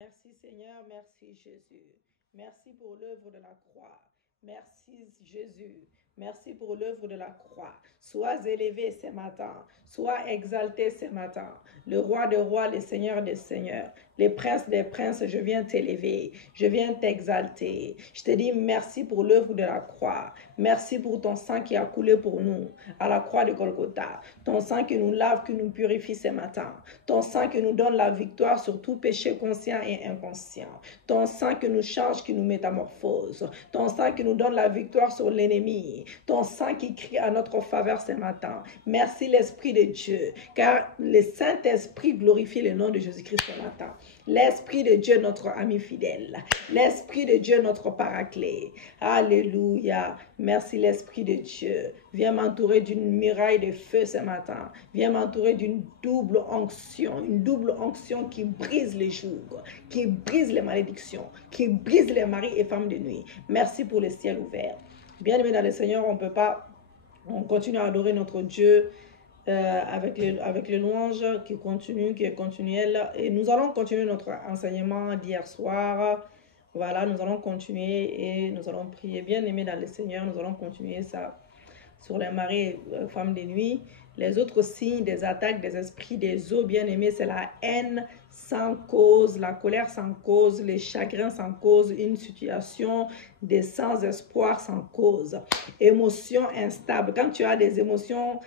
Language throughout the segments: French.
Merci Seigneur, merci Jésus. Merci pour l'œuvre de la croix. Merci Jésus. Merci pour l'œuvre de la croix. Sois élevé ce matin. Sois exalté ce matin. Le roi des rois, le seigneur des seigneurs, les princes des princes, je viens t'élever. Je viens t'exalter. Je te dis merci pour l'œuvre de la croix. Merci pour ton sang qui a coulé pour nous à la croix de Golgotha. Ton sang qui nous lave, qui nous purifie ce matin. Ton sang qui nous donne la victoire sur tout péché conscient et inconscient. Ton sang qui nous change, qui nous métamorphose. Ton sang qui nous donne la victoire sur l'ennemi. Ton sang qui crie à notre faveur ce matin. Merci l'Esprit de Dieu, car le Saint-Esprit glorifie le nom de Jésus-Christ ce matin. L'Esprit de Dieu, notre ami fidèle. L'Esprit de Dieu, notre paraclet. Alléluia. Merci l'Esprit de Dieu. Viens m'entourer d'une muraille de feu ce matin. Viens m'entourer d'une double onction. Une double onction qui brise les jours, qui brise les malédictions, qui brise les maris et femmes de nuit. Merci pour le ciel ouvert. Bien-aimés dans le Seigneur, on continue à adorer notre Dieu avec les louanges qui est continuel. Et nous allons continuer notre enseignement d'hier soir. Voilà, nous allons continuer et nous allons prier. Bien-aimés dans le Seigneur, nous allons continuer ça sur les maris et femmes de nuit. Les autres signes des attaques des esprits des eaux, bien-aimés, c'est la haine sans cause, la colère sans cause, les chagrins sans cause, une situation de sans-espoir sans cause. Émotions instables. Quand tu as des émotions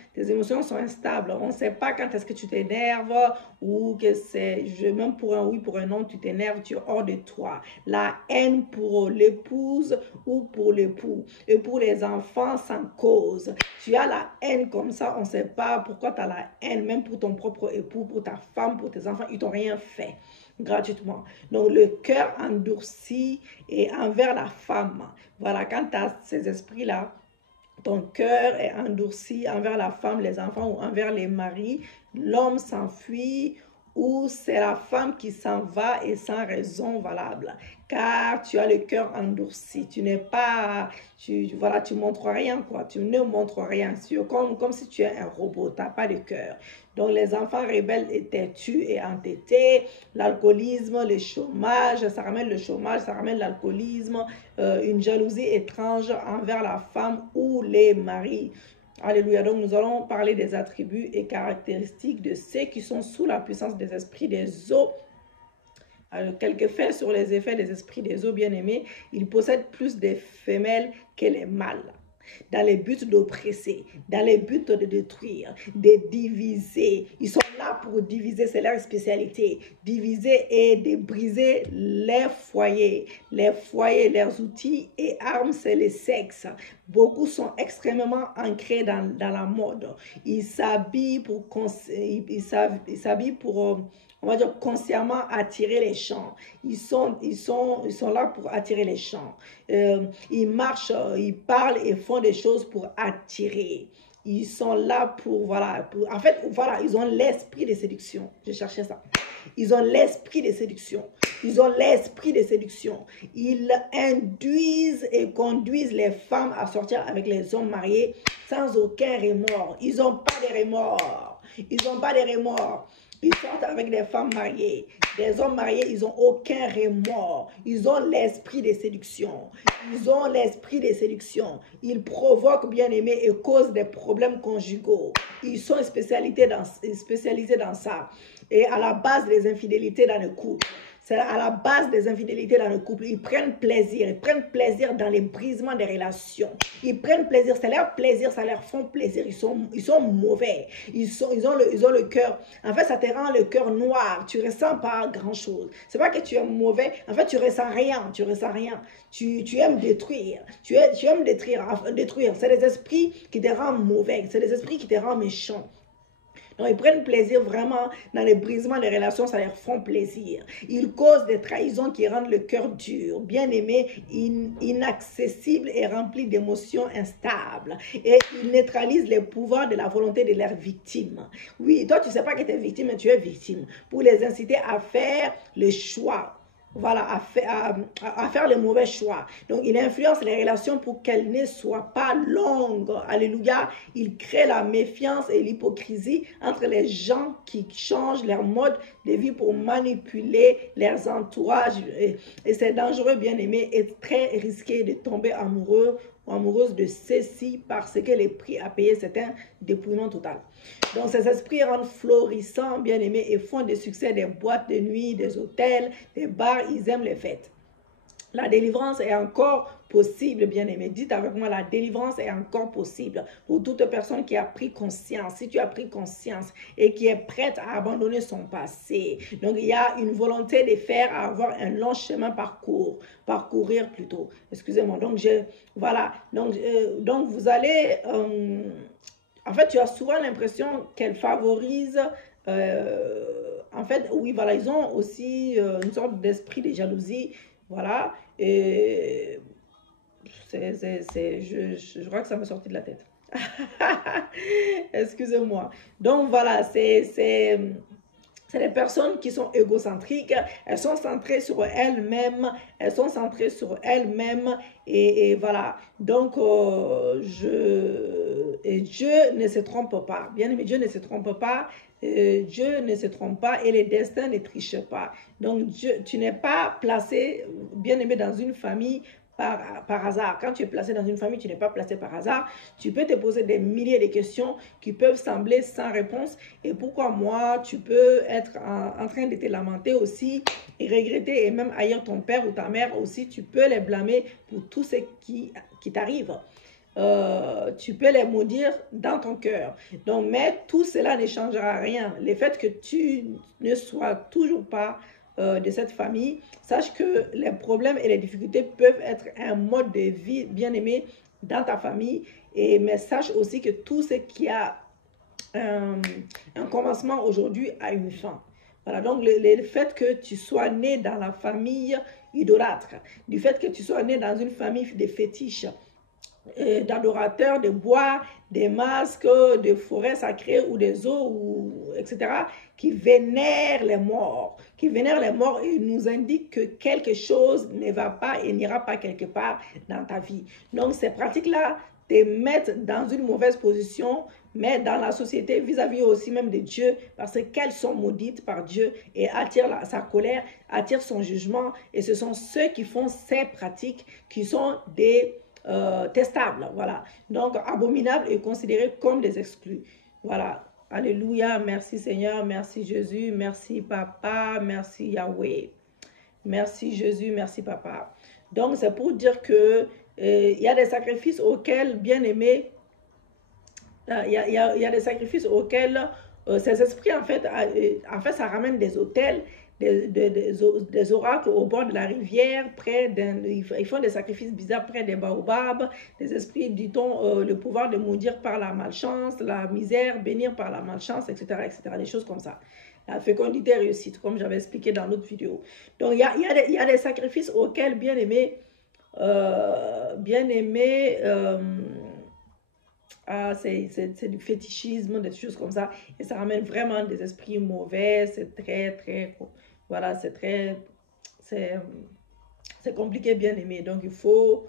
sont instables. On ne sait pas quand est-ce que tu t'énerves ou que c'est, même pour un oui, pour un non, tu t'énerves, tu es hors de toi. La haine pour l'épouse ou pour l'époux. Et pour les enfants sans cause. Tu as la haine comme ça, on ne sait pas pourquoi tu as la haine, même pour ton propre époux, pour ta femme, pour tes enfants, ils t'ont rien fait gratuitement. Donc le cœur endurci et envers la femme. Voilà, quand tu as ces esprits-là, ton cœur est endurci envers la femme, les enfants ou envers les maris, l'homme s'enfuit ou c'est la femme qui s'en va et sans raison valable. Car tu as le cœur endurci. Tu n'es pas, tu montres rien, quoi. Tu ne montres rien. C'est comme si tu es un robot. Tu n'as pas de cœur. Donc, les enfants rebelles et têtus et entêtés, l'alcoolisme, le chômage, ça ramène le chômage, ça ramène l'alcoolisme, une jalousie étrange envers la femme ou les maris. Alléluia. Donc, nous allons parler des attributs et caractéristiques de ceux qui sont sous la puissance des esprits des eaux. Alors, quelques faits sur les effets des esprits des eaux, bien-aimés. Ils possèdent plus de femelles que les mâles. Dans les buts d'oppresser, dans les buts de détruire, de diviser. Ils sont là pour diviser, c'est leur spécialité. Diviser et de briser les foyers. Les foyers, leurs outils et armes, c'est le sexe. Beaucoup sont extrêmement ancrés dans la mode. Ils s'habillent pour on va dire consciemment attirer les gens. Ils sont là pour attirer les gens. Ils marchent, ils parlent et font des choses pour attirer. Ils sont là en fait, ils ont l'esprit de séduction. Je cherchais ça. Ils ont l'esprit de séduction. Ils ont l'esprit de séduction. Ils induisent et conduisent les femmes à sortir avec les hommes mariés sans aucun remords. Ils n'ont pas de remords. Ils n'ont pas de remords. Ils sortent avec des femmes mariées. Des hommes mariés, ils n'ont aucun remords. Ils ont l'esprit de séduction. Ils ont l'esprit de séduction. Ils provoquent, bien-aimés, et causent des problèmes conjugaux. Ils sont spécialisés dans ça. Et à la base des infidélités dans le couple. C'est à la base des infidélités dans le couple. Ils prennent plaisir dans les brisements des relations. Ils prennent plaisir, c'est leur plaisir, ça leur fait plaisir. Ils sont mauvais. Ils ont le cœur. En fait, ça te rend le cœur noir. Tu ressens pas grand chose. C'est pas que tu es mauvais. En fait, tu ressens rien. Tu aimes détruire. Tu aimes détruire. C'est les esprits qui te rendent mauvais. C'est les esprits qui te rendent méchant. Donc, ils prennent plaisir vraiment dans les brisements des relations, ça leur fait plaisir. Ils causent des trahisons qui rendent le cœur dur, bien-aimé, inaccessible et rempli d'émotions instables. Et ils neutralisent les pouvoirs de la volonté de leurs victimes. Oui, toi, tu ne sais pas que tu es victime, mais tu es victime. Pour les inciter à faire le choix voilà, à faire les mauvais choix. Donc, il influence les relations pour qu'elles ne soient pas longues. Alléluia. Il crée la méfiance et l'hypocrisie entre les gens qui changent leur mode de vie pour manipuler leurs entourages. Et c'est dangereux, bien aimé, et très risqué de tomber amoureux ou amoureuse de ceci parce que les prix à payer, c'est un dépouillement total. Donc, ces esprits rendent florissants, bien aimés, et font des succès des boîtes de nuit, des hôtels, des bars. Ils aiment les fêtes. La délivrance est encore possible, bien aimé. Dites avec moi, la délivrance est encore possible pour toute personne qui a pris conscience. Si tu as pris conscience et qui est prête à abandonner son passé. Donc, il y a une volonté de faire, avoir un long chemin parcourir plutôt. Excusez-moi. Donc, voilà. Donc, vous allez... en fait, tu as souvent l'impression qu'elle favorise... en fait, oui, voilà, ils ont aussi une sorte d'esprit de jalousie. Voilà. Et je crois que ça m'est sorti de la tête. Excusez-moi. Donc, voilà, c'est des personnes qui sont égocentriques, elles sont centrées sur elles-mêmes, et voilà. Donc, et Dieu ne se trompe pas. Bien aimé, Dieu ne se trompe pas. Dieu ne se trompe pas et les destins ne trichent pas. Donc, tu n'es pas placé, bien aimé, dans une famille par hasard. Quand tu es placé dans une famille, tu n'es pas placé par hasard. Tu peux te poser des milliers de questions qui peuvent sembler sans réponse. Et pourquoi moi, tu peux être en train de te lamenter aussi et regretter et même haïr ton père ou ta mère aussi. Tu peux les blâmer pour tout ce qui t'arrive. Tu peux les maudire dans ton cœur. Donc, mais tout cela ne changera rien. Le fait que tu ne sois toujours pas de cette famille, sache que les problèmes et les difficultés peuvent être un mode de vie bien aimé dans ta famille. Mais sache aussi que tout ce qui a un commencement aujourd'hui a une fin. Voilà, donc le fait que tu sois né dans la famille idolâtre, du fait que tu sois né dans une famille de fétiches, d'adorateurs de bois, des masques, de forêts sacrées ou des eaux, etc., qui vénèrent les morts, et nous indiquent que quelque chose ne va pas et n'ira pas quelque part dans ta vie. Donc, ces pratiques-là te mettent dans une mauvaise position, mais dans la société vis-à-vis aussi même de Dieu, parce qu'elles sont maudites par Dieu et attirent sa colère, attirent son jugement, et ce sont ceux qui font ces pratiques qui sont des testables, voilà. Donc, abominables et considérés comme des exclus. Voilà. Alléluia. Merci Seigneur. Merci Jésus. Merci Papa. Merci Yahweh. Merci Jésus. Merci Papa. Donc, c'est pour dire que il y a des sacrifices auxquels, bien aimés, il y a des sacrifices auxquels ces esprits, en fait, ça ramène des autels, des oracles au bord de la rivière, ils font des sacrifices bizarres près des baobabs, des esprits, dit-on, le pouvoir de maudire par la malchance, la misère, bénir par la malchance, etc., des choses comme ça. La fécondité réussite, comme j'avais expliqué dans l'autre vidéo. Donc, il y a des sacrifices auxquels, bien aimé, c'est du fétichisme, des choses comme ça, et ça ramène vraiment des esprits mauvais. C'est très, voilà, c'est compliqué, bien aimé. Donc, il faut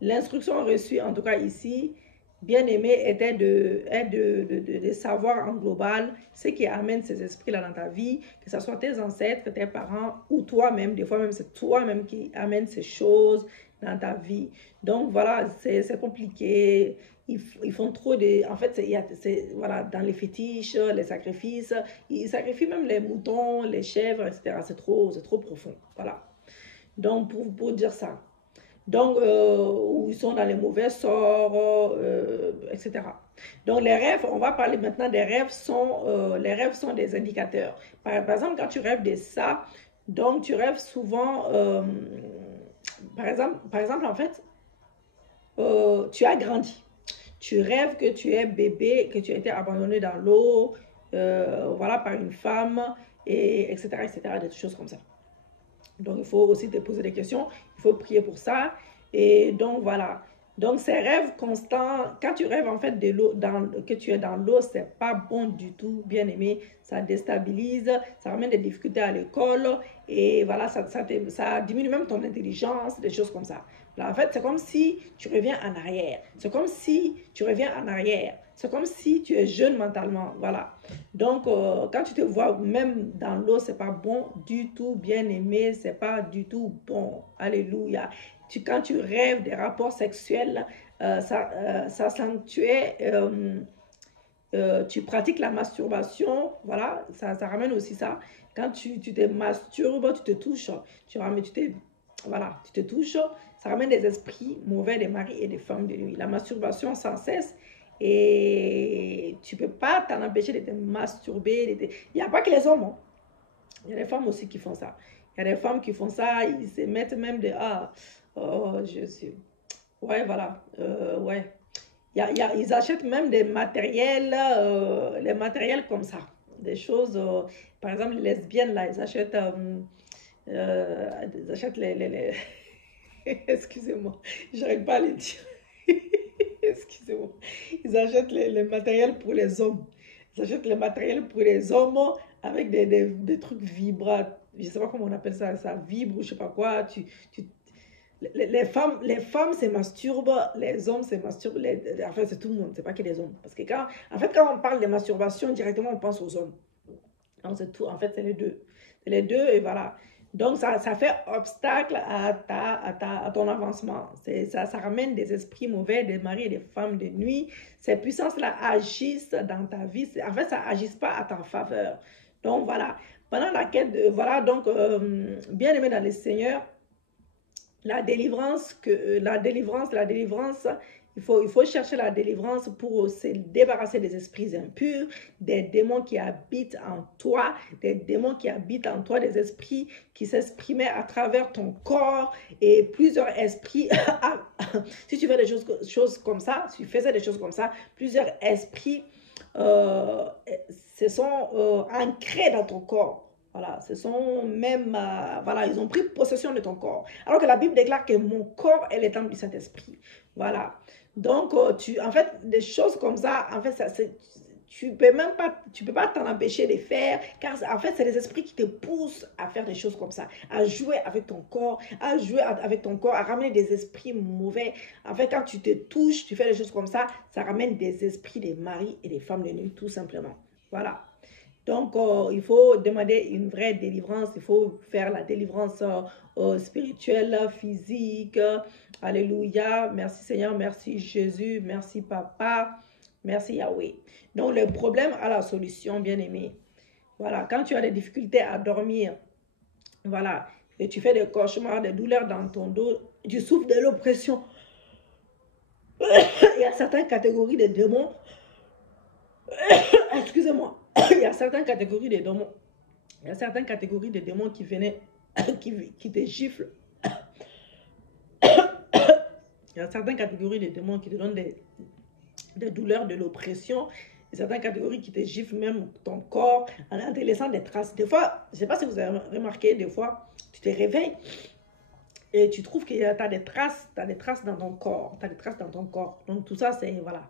l'instruction reçue, en tout cas ici, bien aimé, était de savoir en global ce qui amène ces esprits-là dans ta vie, que ce soit tes ancêtres, tes parents ou toi-même. Des fois même, c'est toi-même qui amène ces choses dans ta vie. Donc, voilà, c'est compliqué. Ils font trop de... En fait, voilà, dans les fétiches, les sacrifices, ils sacrifient même les moutons, les chèvres, etc. C'est trop profond. Voilà. Donc, pour dire ça. Donc, où ils sont dans les mauvais sorts, etc. Donc, les rêves, on va parler maintenant des rêves, les rêves sont des indicateurs. Par exemple, quand tu rêves de ça, donc tu rêves souvent, par exemple, en fait, tu as grandi. Tu rêves que tu es bébé, que tu as été abandonné dans l'eau, voilà, par une femme, et etc., des choses comme ça. Donc, il faut aussi te poser des questions. Il faut prier pour ça. Et donc, voilà. Donc, ces rêves constants, quand tu rêves en fait de l'eau, que tu es dans l'eau, c'est pas bon du tout, bien aimé. Ça déstabilise, ça ramène des difficultés à l'école et voilà, ça diminue même ton intelligence, des choses comme ça. Là, en fait, c'est comme si tu reviens en arrière. C'est comme si tu reviens en arrière. C'est comme si tu es jeune mentalement. Voilà. Donc, quand tu te vois même dans l'eau, c'est pas bon du tout, bien aimé. C'est pas du tout bon. Alléluia. Quand tu rêves des rapports sexuels, ça sanctuait, tu pratiques la masturbation, voilà, ça ramène aussi ça. Quand tu te masturbes, tu te touches, voilà, tu te touches, ça ramène des esprits mauvais des maris et des femmes de nuit. La masturbation sans cesse, et tu ne peux pas t'en empêcher de te masturber. Il n'y a pas que les hommes, hein. Il y a des femmes aussi qui font ça. Il y a des femmes qui font ça, ils se mettent même de ah, oh, je suis. Ouais, voilà. Ouais. Ils achètent même des matériels, les matériels comme ça. Des choses, par exemple, les lesbiennes, là, ils achètent excusez-moi, j'arrive pas à les dire. Excusez-moi. Ils achètent les matériels pour les hommes. Ils achètent les matériels pour les hommes avec des trucs vibrants. Je sais pas comment on appelle ça, ça vibre ou je sais pas quoi. Les femmes se masturbent, les hommes se masturbent. Enfin, c'est tout le monde, c'est pas que les hommes. Parce que quand on parle de masturbation, directement on pense aux hommes. Donc, c'est tout. En fait, c'est les deux. C'est les deux et voilà. Donc, ça fait obstacle à ton avancement. Ça ramène des esprits mauvais, des maris et des femmes de nuit. Ces puissances-là agissent dans ta vie. En fait, ça n'agisse pas à ta faveur. Donc, voilà. Pendant la quête, voilà, donc, bien aimé dans le Seigneur, la délivrance, il faut chercher la délivrance pour se débarrasser des esprits impurs, des démons qui habitent en toi, des esprits qui s'exprimaient à travers ton corps et plusieurs esprits. Si tu fais des choses comme ça, si tu faisais des choses comme ça, plusieurs esprits euh, se sont ancrés dans ton corps. Voilà, ce sont même, voilà, ils ont pris possession de ton corps. Alors que la Bible déclare que mon corps est le temple du Saint-Esprit. Voilà. Donc, en fait, des choses comme ça, en fait, tu peux pas t'en empêcher de faire, car en fait, c'est les esprits qui te poussent à faire des choses comme ça, à jouer avec ton corps, à ramener des esprits mauvais. En fait, quand tu te touches, tu fais des choses comme ça ramène des esprits des maris et des femmes de nuit, tout simplement. Voilà. Donc, il faut demander une vraie délivrance. Il faut faire la délivrance spirituelle, physique. Alléluia. Merci Seigneur. Merci Jésus. Merci Papa. Merci Yahweh. Donc, le problème a la solution, bien aimé. Voilà. Quand tu as des difficultés à dormir, voilà, et tu fais des cauchemars, des douleurs dans ton dos, tu souffres de l'oppression. Il y a certaines catégories de démons. Excusez-moi. Il y a certaines catégories de démons. Il y a certaines catégories de démons qui venaient, qui te giflent. Il y a certaines catégories de démons qui te donnent des douleurs, de l'oppression. Il y a certaines catégories qui te giflent même ton corps en te laissant des traces. Des fois, je ne sais pas si vous avez remarqué, des fois, tu te réveilles et tu trouves que tu as des traces dans ton corps. Tu as des traces dans ton corps. Donc tout ça, c'est, voilà.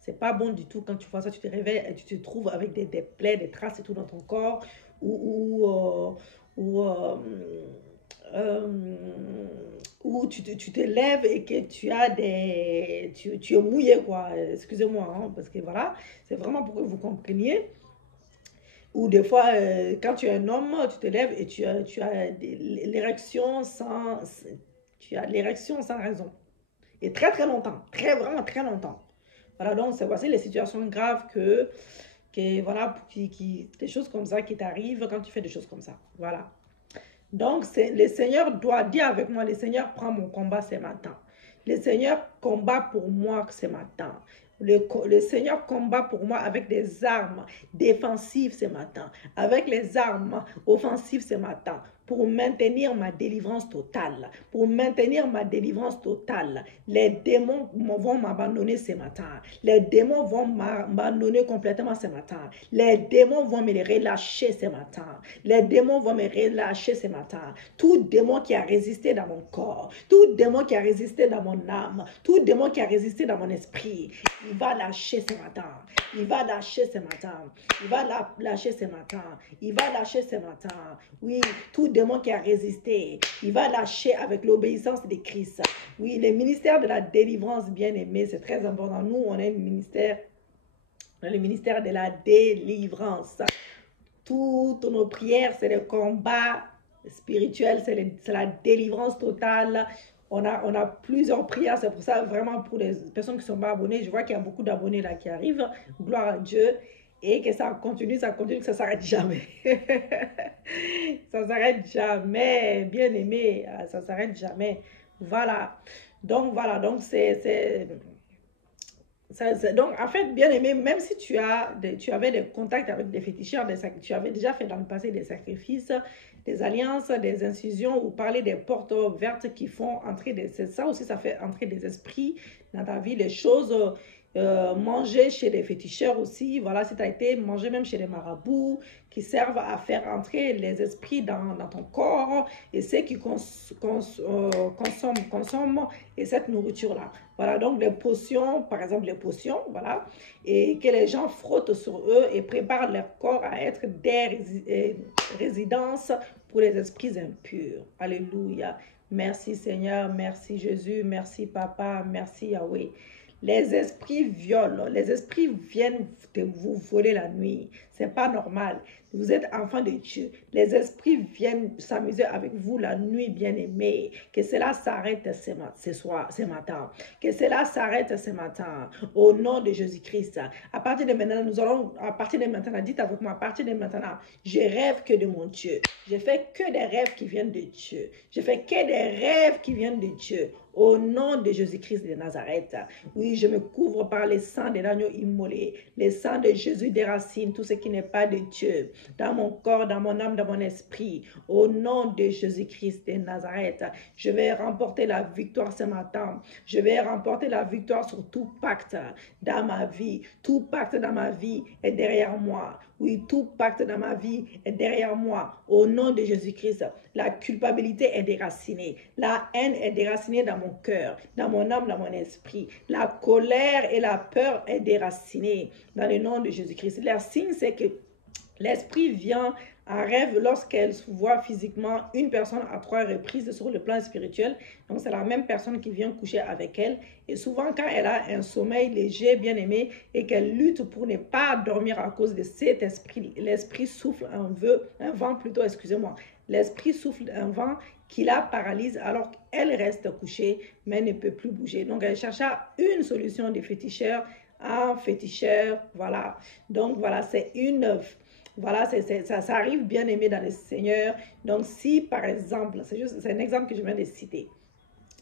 C'est pas bon du tout quand tu vois ça, tu te réveilles et tu te trouves avec des plaies, des traces et tout dans ton corps, ou tu te lèves et que tu as tu es mouillé, quoi. Excusez-moi, hein, parce que voilà, c'est vraiment pour que vous compreniez. Ou des fois, quand tu es un homme, tu te lèves et tu as l'érection sans raison. Et très très longtemps, vraiment très longtemps. Voilà, donc voici les situations graves voilà, des choses comme ça qui t'arrivent quand tu fais des choses comme ça. Voilà. Donc, le Seigneur doit dire avec moi, le Seigneur prend mon combat ce matin. Le Seigneur combat pour moi ce matin. Le Seigneur combat pour moi avec des armes défensives ce matin, avec les armes offensives ce matin. pour maintenir ma délivrance totale. Pour maintenir ma délivrance totale. Les démons vont m'abandonner ce matin. Les démons vont m'abandonner complètement ce matin. Les démons vont me relâcher ce matin. Les démons vont me relâcher ce matin. Tout démon qui a résisté dans mon corps, tout démon qui a résisté dans mon âme, tout démon qui a résisté dans mon esprit, il va lâcher ce matin. Il va lâcher ce matin. Il va lâcher ce matin. Il va lâcher ce matin. Oui, tout démon qui a résisté, il va lâcher avec l'obéissance de Christ. Oui, le ministère de la délivrance, bien aimé, c'est très important. Nous, on est le ministère de la délivrance. Toutes nos prières, c'est le combat spirituel, c'est la délivrance totale. On a plusieurs prières, c'est pour ça, vraiment, pour les personnes qui ne sont pas abonnées, je vois qu'il y a beaucoup d'abonnés là qui arrivent. Gloire à Dieu. Et que ça continue, que ça ne s'arrête jamais. Ça ne s'arrête jamais, bien aimé, ça ne s'arrête jamais. Voilà. Donc, donc donc, en fait, bien aimé, même si tu avais des contacts avec des féticheurs, tu avais déjà fait dans le passé des sacrifices, des alliances, des incisions ou parler des portes vertes qui font entrer ça aussi, ça fait entrer des esprits dans ta vie, les choses. Manger chez les féticheurs aussi, voilà, si tu as été manger même chez les marabouts qui servent à faire entrer les esprits dans ton corps et ceux qui consomment et cette nourriture-là. Voilà, donc les potions, par exemple les potions, voilà, et que les gens frottent sur eux et préparent leur corps à être des résidences pour les esprits impurs. Alléluia. Merci Seigneur, merci Jésus, merci Papa, merci Yahweh. Les esprits violent, les esprits viennent vous voler la nuit. C'est pas normal. Vous êtes enfant de Dieu. Les esprits viennent s'amuser avec vous la nuit, bien-aimés. Que cela s'arrête ce matin. Que cela s'arrête ce matin. Au nom de Jésus-Christ. À partir de maintenant, dites avec moi, à partir de maintenant, je rêve que de mon Dieu. Je fais que des rêves qui viennent de Dieu. Je fais que des rêves qui viennent de Dieu. Au nom de Jésus-Christ de Nazareth. Oui, je me couvre par le sang de l'agneau immolé. Le sang de Jésus déracine tout ce qui n'est pas de Dieu. Dans mon corps, dans mon âme, dans mon esprit. Au nom de Jésus-Christ de Nazareth. Je vais remporter la victoire ce matin. Je vais remporter la victoire sur tout pacte dans ma vie. Tout pacte dans ma vie est derrière moi. Oui, tout pacte dans ma vie est derrière moi. Au nom de Jésus-Christ, la culpabilité est déracinée. La haine est déracinée dans mon cœur, dans mon âme, dans mon esprit. La colère et la peur est déracinée dans le nom de Jésus-Christ. Le signe, c'est que l'esprit vient en rêve lorsqu'elle voit physiquement une personne à 3 reprises sur le plan spirituel. Donc, c'est la même personne qui vient coucher avec elle. Et souvent, quand elle a un sommeil léger, bien aimé, et qu'elle lutte pour ne pas dormir à cause de cet esprit, l'esprit souffle un vent plutôt, excusez-moi. L'esprit souffle un vent qui la paralyse alors qu'elle reste couchée, mais ne peut plus bouger. Donc, elle chercha une solution des féticheurs, un féticheur, voilà. Donc, voilà, c'est une... Voilà, ça arrive bien aimé dans le Seigneur. Donc, si par exemple, c'est un exemple que je viens de citer,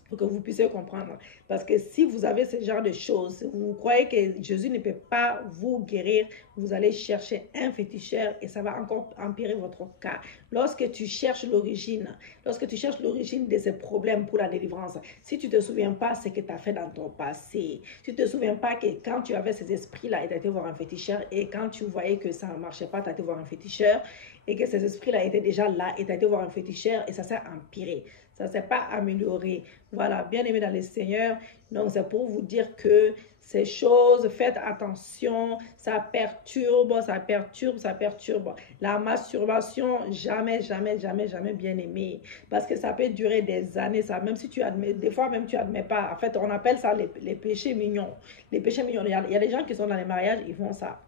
pour que vous puissiez comprendre. Parce que si vous avez ce genre de choses, vous croyez que Jésus ne peut pas vous guérir, vous allez chercher un féticheur et ça va encore empirer votre cas. Lorsque tu cherches l'origine de ces problèmes pour la délivrance, si tu ne te souviens pas ce que tu as fait dans ton passé, tu ne te souviens pas que quand tu avais ces esprits-là, tu as été voir un féticheur et quand tu voyais que ça ne marchait pas, tu as été voir un féticheur et que ces esprits-là étaient déjà là et tu as été voir un féticheur et ça s'est empiré. Ça ne s'est pas amélioré. Voilà, bien aimé dans le Seigneur. Donc, c'est pour vous dire que ces choses, faites attention, ça perturbe, ça perturbe, ça perturbe. La masturbation, jamais, jamais, jamais, jamais bien aimé. Parce que ça peut durer des années, ça, même si tu admets, des fois même tu admets pas. En fait, on appelle ça les péchés mignons. Les péchés mignons, il y a des gens qui sont dans les mariages, ils font ça.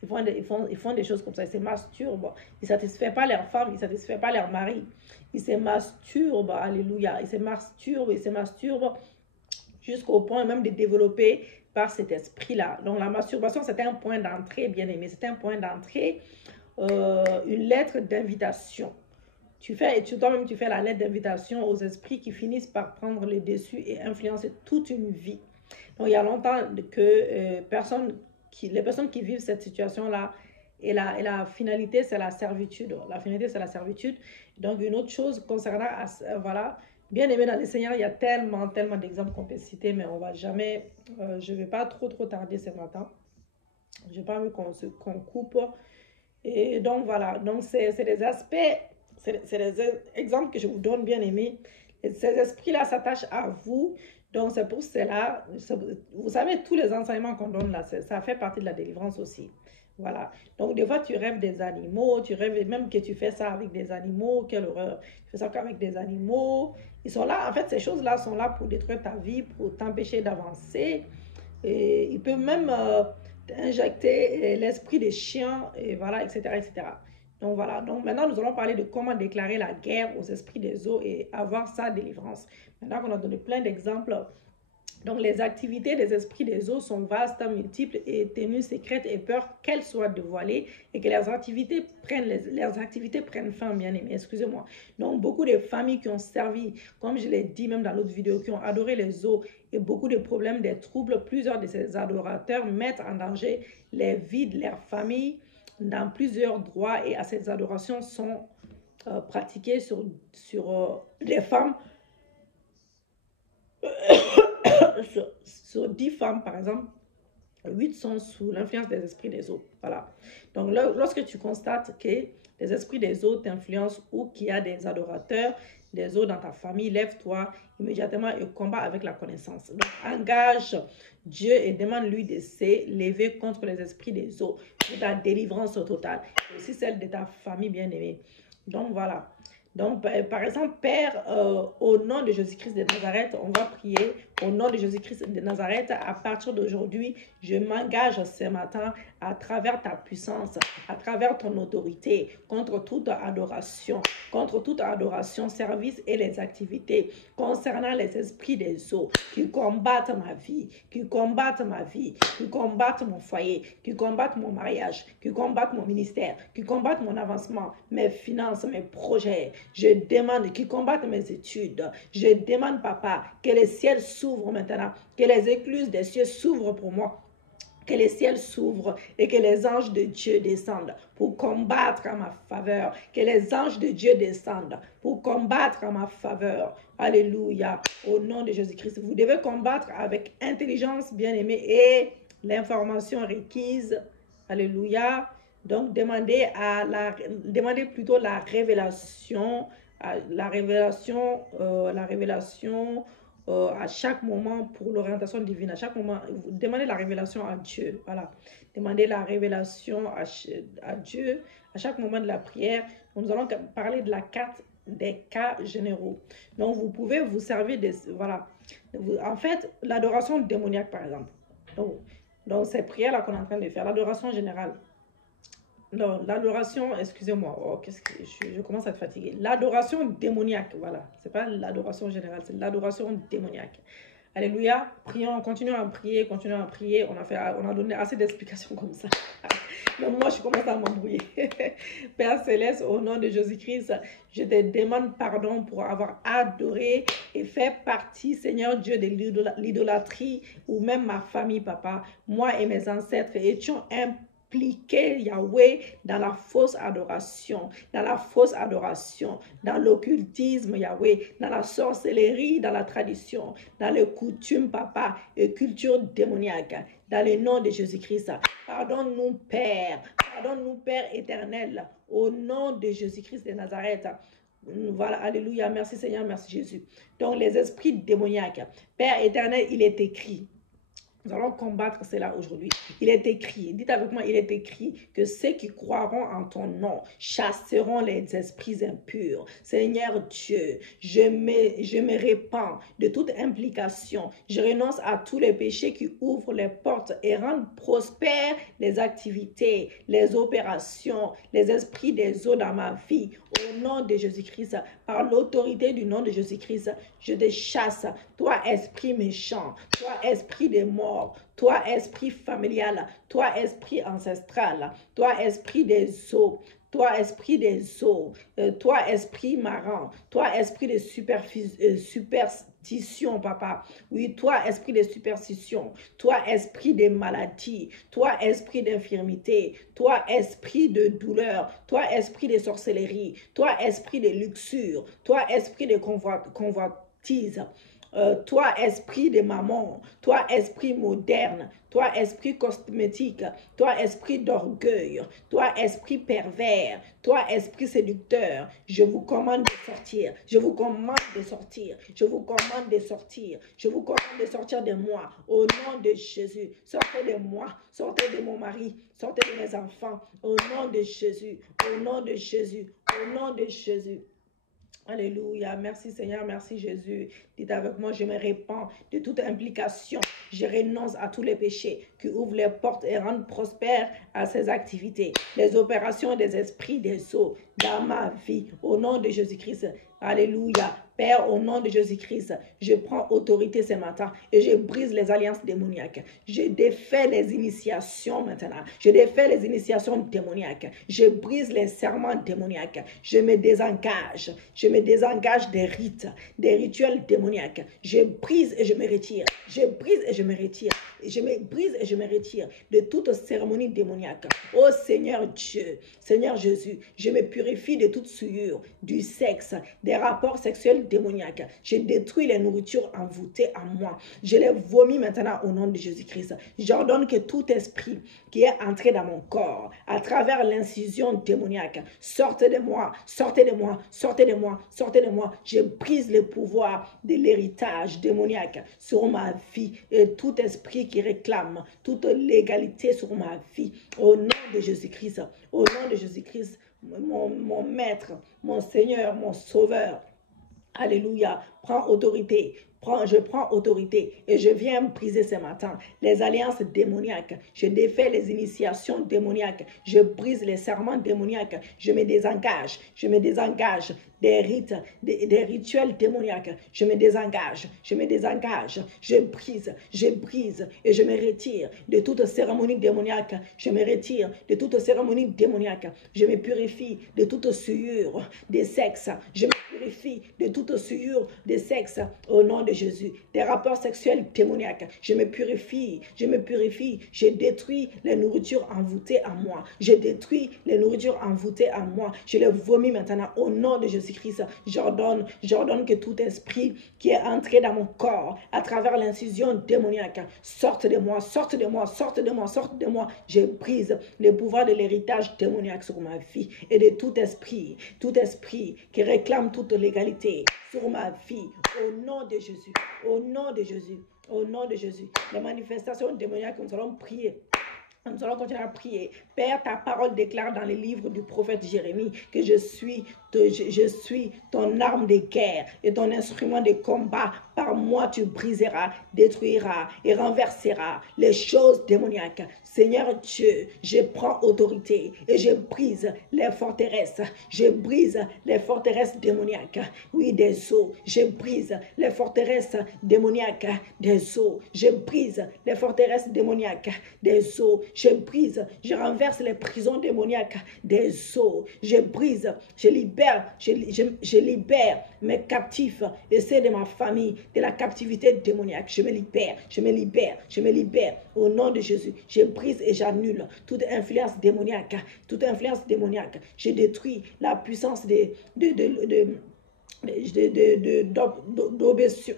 Ils font des choses comme ça, ils se masturbent. Ils ne satisfont pas leur femme, ils ne satisfont pas leur mari. Ils se masturbent, alléluia. Ils se masturbent jusqu'au point même de développer par cet esprit-là. Donc la masturbation, c'est un point d'entrée, bien aimé. C'est un point d'entrée, une lettre d'invitation. Toi-même, tu fais la lettre d'invitation aux esprits qui finissent par prendre le dessus et influencer toute une vie. Donc il y a longtemps que les personnes qui vivent cette situation-là, Et la finalité, c'est la servitude. La finalité, c'est la servitude. Donc, une autre chose concernant, voilà, bien aimé dans les Seigneurs, il y a tellement d'exemples qu'on peut citer, mais on va jamais, je ne vais pas trop tarder ce matin. Je n'ai pas envie qu'on coupe. Et donc, voilà. Donc, c'est des aspects, c'est des exemples que je vous donne, bien aimé. Et ces esprits-là s'attachent à vous. Donc, c'est pour cela, vous savez, tous les enseignements qu'on donne là, ça fait partie de la délivrance aussi. Voilà. Donc, des fois, tu rêves des animaux, tu rêves même que tu fais ça avec des animaux, quelle horreur. Tu fais ça qu'avec des animaux. Ils sont là, en fait, ces choses-là sont là pour détruire ta vie, pour t'empêcher d'avancer. Et ils peuvent même injecter l'esprit des chiens, et voilà, etc., etc. Donc voilà, donc maintenant nous allons parler de comment déclarer la guerre aux esprits des eaux et avoir sa délivrance. Maintenant qu'on a donné plein d'exemples, donc les activités des esprits des eaux sont vastes, multiples et tenues secrètes et peur qu'elles soient dévoilées et que leurs activités prennent fin, bien aimé, excusez-moi. Donc beaucoup de familles qui ont servi, comme je l'ai dit même dans l'autre vidéo, qui ont adoré les eaux et beaucoup de problèmes, des troubles, plusieurs de ces adorateurs mettent en danger les vies de leurs familles dans plusieurs droits et à ces adorations sont pratiquées sur les femmes. Sur 10 femmes, par exemple, 8 sont sous l'influence des esprits des eaux. Voilà. Donc, lorsque tu constates que les esprits des eaux t'influencent ou qu'il y a des adorateurs des eaux dans ta famille, lève-toi immédiatement et combat avec la connaissance. Donc, engage Dieu et demande-lui de s'élever contre les esprits des eaux pour ta délivrance totale. Et aussi celle de ta famille bien-aimée. Donc, voilà. Donc, par exemple, Père, au nom de Jésus-Christ de Nazareth, on va prier. Au nom de Jésus-Christ de Nazareth, à partir d'aujourd'hui, je m'engage ce matin à travers ta puissance, à travers ton autorité, contre toute adoration, service et les activités concernant les esprits des eaux qui combattent ma vie, qui combattent mon foyer, qui combattent mon mariage, qui combattent mon ministère, qui combattent mon avancement, mes finances, mes projets. Je demande qu'ils combattent mes études. Je demande, Papa, que les ciels s'ouvrent maintenant, que les écluses des cieux s'ouvrent pour moi, que les ciels s'ouvrent et que les anges de Dieu descendent pour combattre en ma faveur. Que les anges de Dieu descendent pour combattre en ma faveur. Alléluia. Au nom de Jésus-Christ, vous devez combattre avec intelligence, bien-aimée, et l'information requise. Alléluia. Donc, demandez plutôt la révélation, à chaque moment pour l'orientation divine. À chaque moment, demandez la révélation à Dieu. Voilà. Demandez la révélation à Dieu à chaque moment de la prière. Donc, nous allons parler de la carte des cas généraux. Donc, vous pouvez vous servir de... Voilà. En fait, l'adoration démoniaque, par exemple. Donc ces prières-là qu'on est en train de faire, l'adoration générale. Non, l'adoration, excusez-moi, oh, je commence à être fatiguée. L'adoration démoniaque, voilà. C'est pas l'adoration générale, c'est l'adoration démoniaque. Alléluia. Prions, continuons à prier. On a donné assez d'explications comme ça. Mais moi, je commence à m'embrouiller. Père Céleste, au nom de Jésus-Christ, je te demande pardon pour avoir adoré et fait partie, Seigneur Dieu, de l'idolâtrie ou même ma famille, Papa. Moi et mes ancêtres étions impliqués, Yahweh, dans la fausse adoration, dans l'occultisme, Yahweh, dans la sorcellerie, dans la tradition, dans les coutumes, Papa, et culture démoniaque. Dans le nom de Jésus-Christ, pardonne-nous, Père éternel, au nom de Jésus-Christ de Nazareth. Voilà, alléluia, merci Seigneur, merci Jésus. Donc les esprits démoniaques, Père éternel, il est écrit. Nous allons combattre cela aujourd'hui. Il est écrit, dites avec moi, il est écrit que ceux qui croiront en ton nom chasseront les esprits impurs. Seigneur Dieu, je me répands de toute implication. Je renonce à tous les péchés qui ouvrent les portes et rendent prospères les activités, les opérations, les esprits des eaux dans ma vie. Au nom de Jésus-Christ, par l'autorité du nom de Jésus-Christ, je te chasse. Toi, esprit méchant, toi, esprit de mort, toi, esprit familial, toi, esprit ancestral, toi, esprit des eaux, toi esprit des eaux, toi esprit marin, toi esprit de superstition, papa. Oui, toi esprit de superstition, toi esprit de maladie, toi esprit d'infirmité, toi esprit de douleur, toi esprit de sorcellerie, toi esprit de luxure, toi esprit de convoitise. Toi, esprit de maman, toi, esprit moderne, toi, esprit cosmétique, toi, esprit d'orgueil, toi, esprit pervers, toi, esprit séducteur, je vous commande de sortir, je vous commande de sortir, je vous commande de sortir, je vous commande de sortir de moi, au nom de Jésus. Sortez de moi, sortez de mon mari, sortez de mes enfants, au nom de Jésus, au nom de Jésus, au nom de Jésus. Alléluia. Merci Seigneur, merci Jésus. Dites avec moi, je me répands de toute implication. Je renonce à tous les péchés qui ouvrent les portes et rendent prospères à ces activités. Les opérations des esprits des eaux dans ma vie. Au nom de Jésus-Christ. Alléluia. Père, au nom de Jésus-Christ, je prends autorité ce matin et je brise les alliances démoniaques. Je défais les initiations maintenant. Je défais les initiations démoniaques. Je brise les serments démoniaques. Je me désengage. Je me désengage des rites, des rituels démoniaques. Je brise et je me retire. Je brise et je me retire. Je me brise et je me retire de toute cérémonie démoniaque. Oh Seigneur Dieu, Seigneur Jésus, je me purifie de toute souillure, du sexe, des rapports sexuels démoniaques. Je détruis les nourritures envoûtées à moi. Je les vomis maintenant au nom de Jésus-Christ. J'ordonne que tout esprit qui est entré dans mon corps à travers l'incision démoniaque sorte de moi, sortez de moi, sortez de moi, sortez de moi. Je brise le pouvoir de l'héritage démoniaque sur ma vie et tout esprit qui réclame toute légalité sur ma vie. Au nom de Jésus-Christ, au nom de Jésus-Christ, mon maître, mon Seigneur, mon sauveur. Alléluia. Prends autorité. Je prends autorité et je viens briser ce matin les alliances démoniaques. Je défais les initiations démoniaques. Je brise les serments démoniaques. Je me désengage. Je me désengage des rites, des rituels démoniaques. Je me désengage. Je me désengage. Je brise et je me retire de toute cérémonie démoniaque. Je me retire de toute cérémonie démoniaque. Je me purifie de toute souillure des sexes. Je me purifie de toute souillure des sexes au nom de Jésus. Des rapports sexuels démoniaques. Je me purifie. Je détruis les nourritures envoûtées à moi. Je détruis les nourritures envoûtées à moi. Je les vomis maintenant au nom de Jésus-Christ. J'ordonne que tout esprit qui est entré dans mon corps à travers l'incision démoniaque sorte de moi, sorte de moi, sorte de moi, sorte de moi. Je brise le pouvoir de l'héritage démoniaque sur ma vie et de tout esprit qui réclame toute légalité sur ma vie au nom de Jésus, au nom de Jésus, au nom de Jésus. Les manifestations démoniaques, nous allons prier. Nous allons continuer à prier. Père, ta parole déclare dans les livres du prophète Jérémie que je suis ton arme de guerre et ton instrument de combat. Par moi, tu briseras, détruiras et renverseras les choses démoniaques. Seigneur Dieu, je prends autorité et je brise les forteresses. Je brise les forteresses démoniaques. Oui, des eaux. Je brise les forteresses démoniaques des eaux. Je brise les forteresses démoniaques des eaux. Je brise, je renverse les prisons démoniaques des eaux. Je brise, je libère mes captifs et ceux de ma famille de la captivité démoniaque. Je me libère au nom de Jésus. Je brise et j'annule toute influence démoniaque. Je détruis la puissance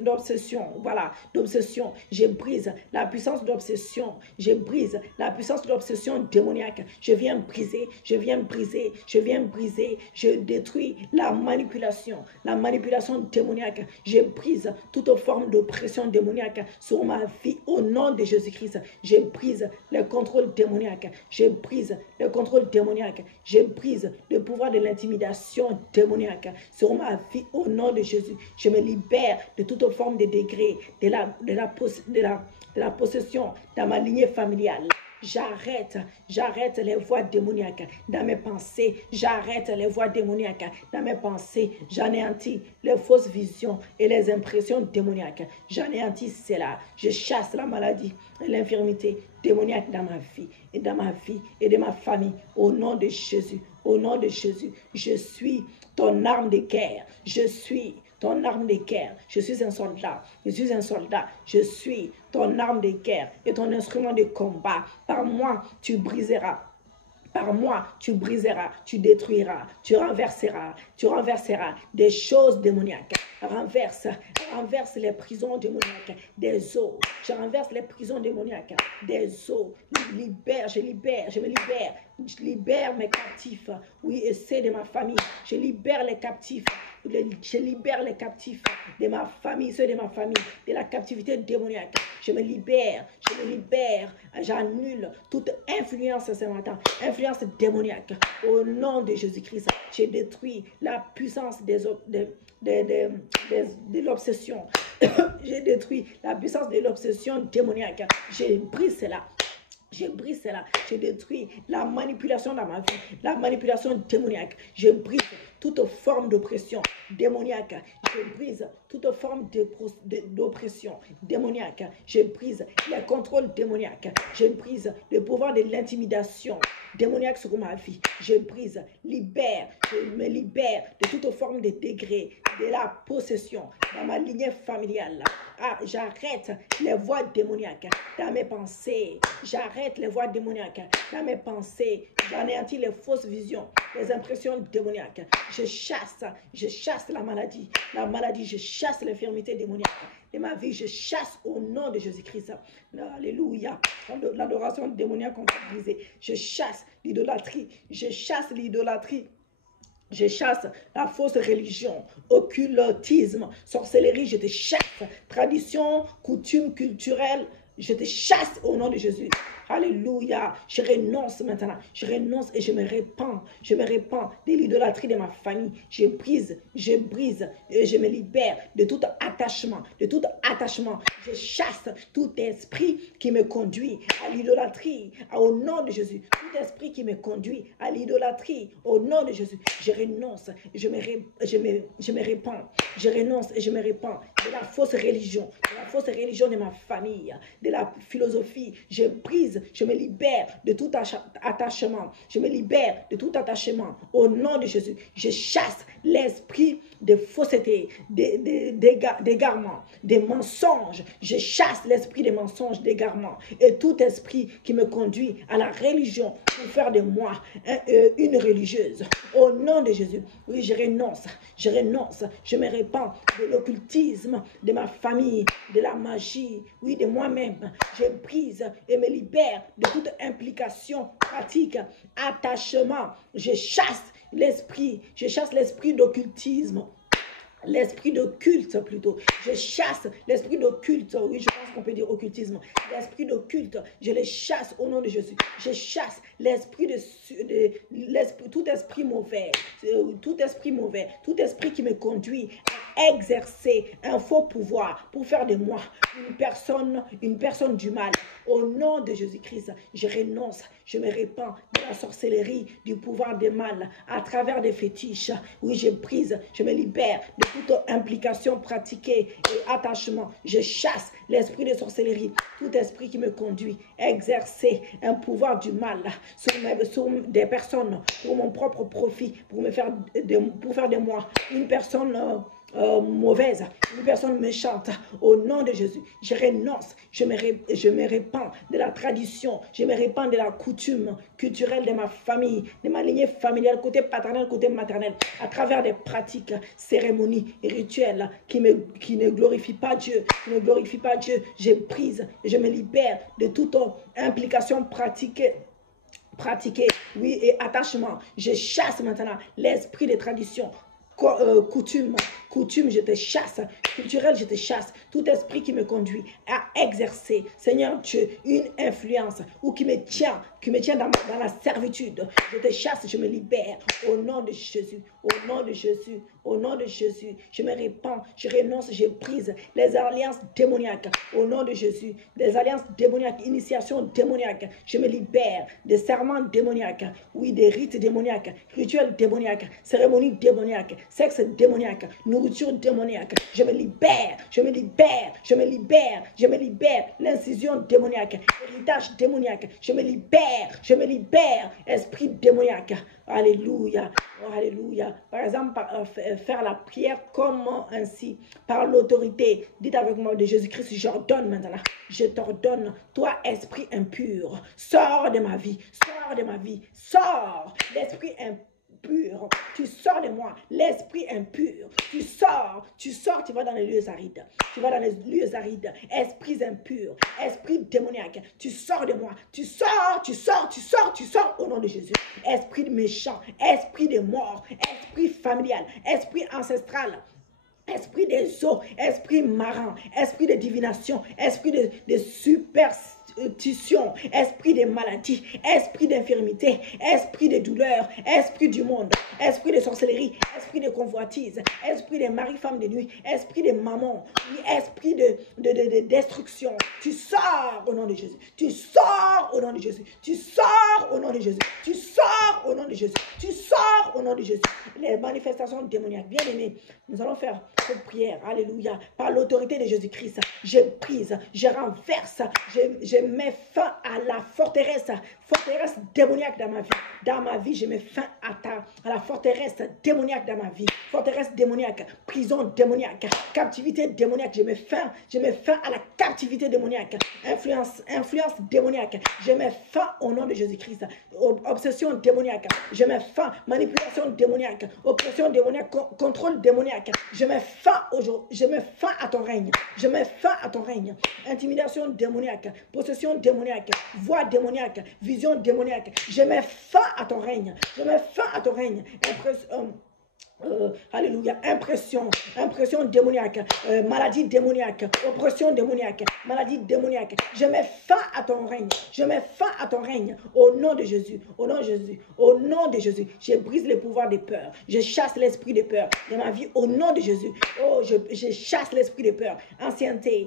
d'obsession, voilà, d'obsession. Je brise la puissance d'obsession. Je brise la puissance d'obsession démoniaque. Je viens briser. Je détruis la manipulation démoniaque. Je brise toute forme d'oppression démoniaque sur ma vie au nom de Jésus-Christ. Je brise le contrôle démoniaque. Je brise le pouvoir de l'intimidation démoniaque sur ma vie. Au nom de Jésus, je me libère de toute forme de degré, de la possession dans ma lignée familiale. J'arrête les voix démoniaques dans mes pensées. J'anéantis les fausses visions et les impressions démoniaques. J'anéantis cela. Je chasse la maladie et l'infirmité démoniaque dans ma vie et de ma famille. Au nom de Jésus. Au nom de Jésus, je suis ton arme de guerre. Je suis ton arme de guerre. Je suis un soldat. Je suis un soldat. Je suis ton arme de guerre et ton instrument de combat. Par moi, tu briseras. Par moi, tu briseras, tu détruiras, tu renverseras des choses démoniaques. Renverse les prisons démoniaques des eaux. Je renverse les prisons démoniaques des eaux. Je me libère. Je libère mes captifs. Oui, et c'est de ma famille. Je libère les captifs. Je libère les captifs de ma famille, ceux de ma famille, de la captivité démoniaque. Je me libère. J'annule toute influence ce matin, influence démoniaque. Au nom de Jésus-Christ, j'ai détruit la puissance de l'obsession. J'ai détruit la puissance de l'obsession démoniaque. J'ai brisé cela. Je brise cela. Je détruis la manipulation dans ma vie, la manipulation démoniaque. Je brise toute forme d'oppression démoniaque. Je brise toute forme d'oppression démoniaque. Je brise les contrôles démoniaques. Je brise le pouvoir de l'intimidation démoniaque sur ma vie. Je brise, je me libère de toute forme de degré, de la possession dans ma lignée familiale. Ah, j'arrête les voix démoniaques dans mes pensées. J'arrête les voix démoniaques dans mes pensées. J'anéantis les fausses visions, les impressions démoniaques. Je chasse la maladie. La maladie, je chasse l'infirmité démoniaque. De ma vie, je chasse au nom de Jésus-Christ. Alléluia. L'adoration démoniaque qu'on va briser. Je chasse l'idolâtrie. Je chasse l'idolâtrie. Je chasse la fausse religion, occultisme, sorcellerie, je te chasse. Tradition, coutume culturelle, je te chasse au nom de Jésus. Alléluia. Je renonce maintenant. Je renonce et je me répands. Je me répands de l'idolâtrie de ma famille. Je brise et je me libère de tout attachement. Je chasse tout esprit qui me conduit à l'idolâtrie. Au nom de Jésus. Tout esprit qui me conduit à l'idolâtrie. Au nom de Jésus. Je renonce. Je me répands. Je renonce et je me répands de la fausse religion. De la fausse religion de ma famille. De la philosophie. Je brise. Je me libère de tout attachement. Je me libère de tout attachement. Au nom de Jésus, je chasse l'esprit de fausseté, d'égarement, des mensonges. Je chasse l'esprit des mensonges, d'égarement. Et tout esprit qui me conduit à la religion pour faire de moi une religieuse. Au nom de Jésus, oui, je renonce. Je me répands de l'occultisme de ma famille, de la magie, oui, de moi-même. Je brise et me libère de toute implication pratique, attachement. Je chasse l'esprit d'occultisme. L'esprit de culte plutôt. Je chasse l'esprit de culte. Oui, je pense qu'on peut dire occultisme. L'esprit de culte, je les chasse au nom de Jésus. Je chasse tout esprit mauvais. Tout esprit qui me conduit à exercer un faux pouvoir pour faire de moi une personne du mal. Au nom de Jésus-Christ, je renonce, je me répands de la sorcellerie, du pouvoir du mal à travers des fétiches. Oui, je brise, je me libère de toute implication pratiquée et attachement. Je chasse l'esprit de sorcellerie, tout esprit qui me conduit à exercer un pouvoir du mal sur des personnes pour mon propre profit, pour faire de moi une personne mauvaise, une personne méchante. Au nom de Jésus, je renonce, je me répands de la tradition, je me répands de la coutume culturelle de ma famille, de ma lignée familiale, côté paternel, côté maternel, à travers des pratiques, cérémonies et rituels qui ne glorifient pas Dieu, je brise et je me libère de toute implication pratiquée, oui, et attachement. Je chasse maintenant l'esprit des traditions, coutume, je te chasse. Culturel, je te chasse. Tout esprit qui me conduit à exercer, Seigneur Dieu, une influence ou qui me tient dans la servitude. Je te chasse, je me libère au nom de Jésus. Au nom de Jésus. Au nom de Jésus. Je me répands, je renonce, je brise les alliances démoniaques. Au nom de Jésus. Des alliances démoniaques, initiation démoniaque. Je me libère des serments démoniaques. Oui, des rites démoniaques, rituels démoniaques, cérémonies démoniaques, sexe démoniaque, nourriture démoniaque. Je me libère. L'incision démoniaque, héritage démoniaque. Je me libère. Esprit démoniaque. Alléluia. Oh, alléluia. Par exemple, faire la prière comme ainsi, par l'autorité. Dites avec moi de Jésus-Christ, j'ordonne maintenant. Je t'ordonne, toi, esprit impur, sors de ma vie, sors de ma vie, sors. L'esprit impur. Tu sors de moi, l'esprit impur, tu sors, tu vas dans les lieux arides, esprits impurs, esprit démoniaque, tu sors de moi, tu sors au nom de Jésus, esprit méchant, esprit de mort, esprit familial, esprit ancestral, esprit des eaux, esprit marin, esprit de divination, esprit de superstition, esprit de maladie, esprit d'infirmité, esprit de douleur, esprit du monde, esprit de sorcellerie, esprit de convoitise, esprit de mari, femme de nuit, esprit de maman, esprit de destruction. Tu sors au nom de Jésus. Tu sors au nom de Jésus. Tu sors au nom de Jésus. Tu sors au nom de Jésus. Tu sors au nom de Jésus. Les manifestations démoniaques, bien aimés, nous allons faire cette prière, alléluia, par l'autorité de Jésus-Christ, je brise, je renverse, je mets fin à la forteresse démoniaque dans ma vie. Dans ma vie, je mets fin à la forteresse démoniaque dans ma vie. Forteresse démoniaque, prison démoniaque, captivité démoniaque, je mets fin à la captivité démoniaque, influence démoniaque, je mets fin au nom de Jésus-Christ. Obsession démoniaque, je mets fin, manipulation démoniaque, oppression démoniaque, contrôle démoniaque, je mets fin à ton règne, je mets fin à ton règne, intimidation démoniaque, possession démoniaque, voix démoniaque, vision démoniaque, je mets fin à ton règne, alléluia, impression démoniaque, maladie démoniaque, oppression démoniaque, maladie démoniaque, je mets fin à ton règne, au nom de Jésus, je brise le pouvoir des peurs, je chasse l'esprit de peur de ma vie, au nom de Jésus. Oh, je chasse l'esprit de peur, anxiété,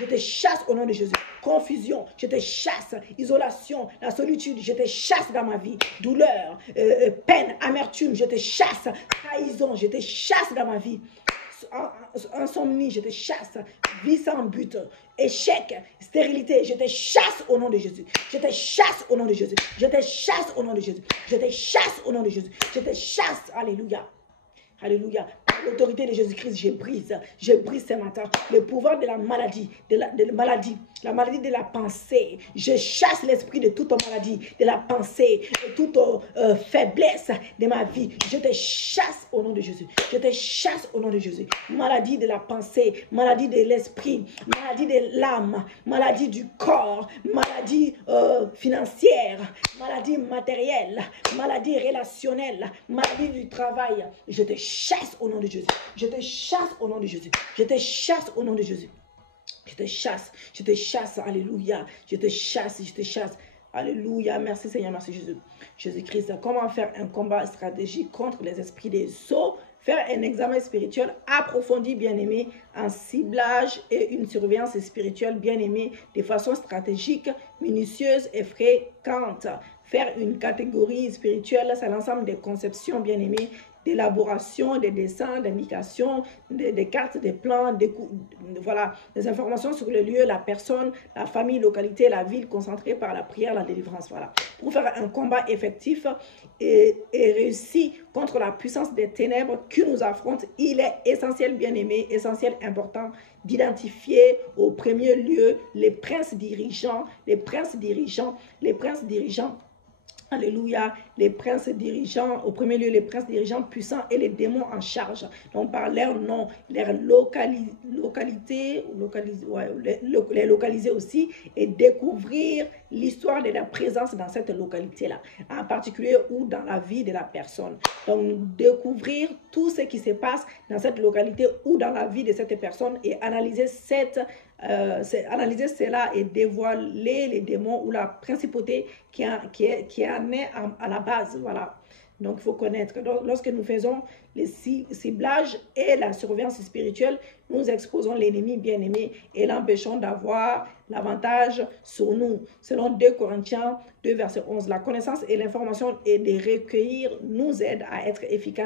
je te chasse au nom de Jésus, confusion, je te chasse, isolation, la solitude, je te chasse dans ma vie, douleur, peine, amertume, je te chasse, trahison, je te chasse dans ma vie, insomnie, je te chasse, vie sans but, échec, stérilité, je te chasse au nom de Jésus, je te chasse au nom de Jésus, je te chasse au nom de Jésus, je te chasse au nom de Jésus, je te chasse, alléluia. Alléluia. Par l'autorité de Jésus-Christ, je brise ce matin le pouvoir de la maladie, la maladie de la pensée. Je chasse l'esprit de toute maladie, de la pensée, de toute faiblesse de ma vie. Je te chasse au nom de Jésus. Je te chasse au nom de Jésus. Maladie de la pensée, maladie de l'esprit, maladie de l'âme, maladie du corps, maladie financière, maladie matérielle, maladie relationnelle, maladie du travail. Je te chasse au nom de Jésus. Je te chasse au nom de Jésus. Je te chasse au nom de Jésus. Je te chasse, alléluia. Je te chasse. Alléluia, merci Seigneur, merci Jésus. Jésus-Christ, comment faire un combat stratégique contre les esprits des eaux? Faire un examen spirituel approfondi, bien-aimé, un ciblage et une surveillance spirituelle, bien-aimé, de façon stratégique, minutieuse et fréquente. Faire une catégorie spirituelle, c'est l'ensemble des conceptions, bien-aimées, d'élaboration, des dessins, d'indications, des cartes, des plans, voilà, des informations sur le lieu, la personne, la famille, localité, la ville, concentrée par la prière, la délivrance. Voilà. Pour faire un combat effectif et réussi contre la puissance des ténèbres qui nous affrontent, il est essentiel, bien-aimé, essentiel, important, d'identifier au premier lieu les princes dirigeants, alléluia, les princes dirigeants, au premier lieu, les princes dirigeants puissants et les démons en charge. Donc, par leur nom, leur localité, les localiser aussi et découvrir l'histoire de la présence dans cette localité-là, en particulier ou dans la vie de la personne. Donc, découvrir tout ce qui se passe dans cette localité ou dans la vie de cette personne et analyser analyser cela et dévoiler les démons ou la principauté qui en est à la base. Voilà. Donc, il faut connaître. Donc, lorsque nous faisons les ciblages et la surveillance spirituelle, nous exposons l'ennemi bien-aimé et l'empêchons d'avoir l'avantage sur nous. Selon 2 Corinthiens 2, verset 11, la connaissance et l'information et de recueillir nous aident à être efficaces